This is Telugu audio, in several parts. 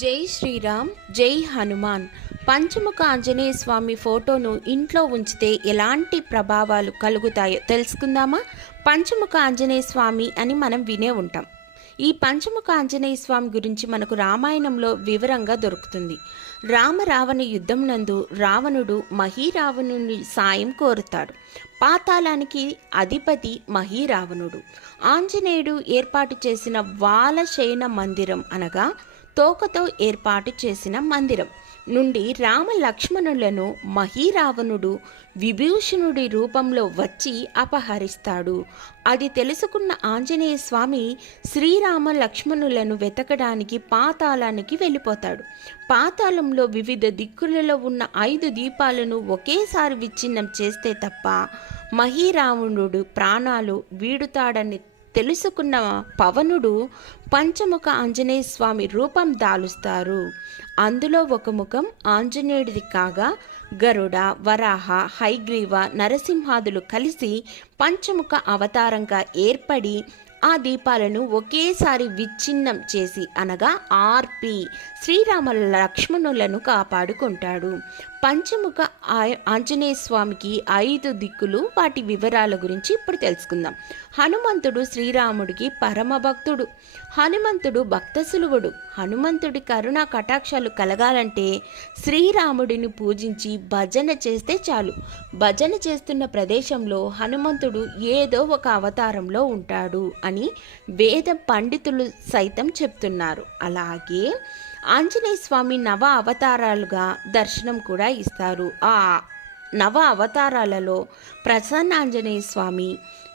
జై శ్రీరామ్, జై హనుమాన్. పంచముఖ ఆంజనేయ స్వామి ఫోటోను ఇంట్లో ఉంచితే ఎలాంటి ప్రభావాలు కలుగుతాయో తెలుసుకుందామా? పంచముఖ ఆంజనేయ స్వామి అని మనం వినే ఉంటాం. ఈ పంచముఖ ఆంజనేయ స్వామి గురించి మనకు రామాయణంలో వివరంగా దొరుకుతుంది. రావణ యుద్ధం నందు రావణుడు మహీరావణుని సాయం కోరుతాడు. పాతాళానికి అధిపతి మహీరావణుడు. ఆంజనేయుడు ఏర్పాటు చేసిన వాలశయన మందిరం అనగా తోకతో ఏర్పాటు చేసిన మందిరం నుండి రామ లక్ష్మణులను మహీరావణుడు విభీషణుడి రూపంలో వచ్చి అపహరిస్తాడు. అది తెలుసుకున్న ఆంజనేయ స్వామి శ్రీరామ లక్ష్మణులను వెతకడానికి పాతాళానికి వెళ్ళిపోతాడు. పాతాళంలో వివిధ దిక్కులలో ఉన్న 5 దీపాలను ఒకేసారి విచ్ఛిన్నం చేస్తే తప్ప మహీరావణుడు ప్రాణాలు వీడుతాడని తెలుసుకున్న పవనుడు పంచముఖ ఆంజనేయ స్వామి రూపం దాలుస్తారు. అందులో ఒక ముఖం ఆంజనేయుడిది కాగా గరుడ, వరాహ, హైగ్రీవ, నరసింహాదులు కలిసి పంచముఖ అవతారంగా ఏర్పడి ఆ దీపాలను ఒకేసారి విచ్ఛిన్నం చేసి అనగా ఆర్పి శ్రీరామ లక్ష్మణులను కాపాడుకుంటాడు. పంచముఖ ఆంజనేయ స్వామికి 5 దిక్కులు, వాటి వివరాల గురించి ఇప్పుడు తెలుసుకుందాం. హనుమంతుడు శ్రీరాముడికి పరమ భక్తుడు. హనుమంతుడు భక్తసులువుడు. హనుమంతుడి కరుణా కటాక్షాలు కలగాలంటే శ్రీరాముడిని పూజించి భజన చేస్తే చాలు. భజన చేస్తున్న ప్రదేశంలో హనుమంతుడు ఏదో ఒక అవతారంలో ఉంటాడు అని వేద పండితులు సైతం చెప్తున్నారు. అలాగే ఆంజనేయ స్వామి నవ అవతారాలుగా దర్శనం కూడా ఇస్తారు. ఆ నవ అవతారాలలో ప్రసన్నాంజనేయ స్వామి,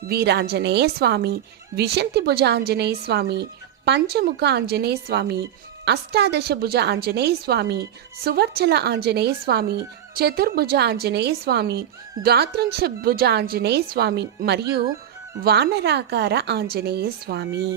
వీరాంజనేయ స్వామి, విశంతి భుజ ఆంజనేయ స్వామి, పంచముఖ ఆంజనేయ స్వామి, అష్టాదశ భుజ ఆంజనేయ స్వామి, సువర్చల ఆంజనేయ స్వామి, చతుర్భుజ ఆంజనేయ స్వామి, ద్వాత్రింశ భుజ ఆంజనేయ స్వామి మరియు వానరాకార ఆంజనేయ స్వామి.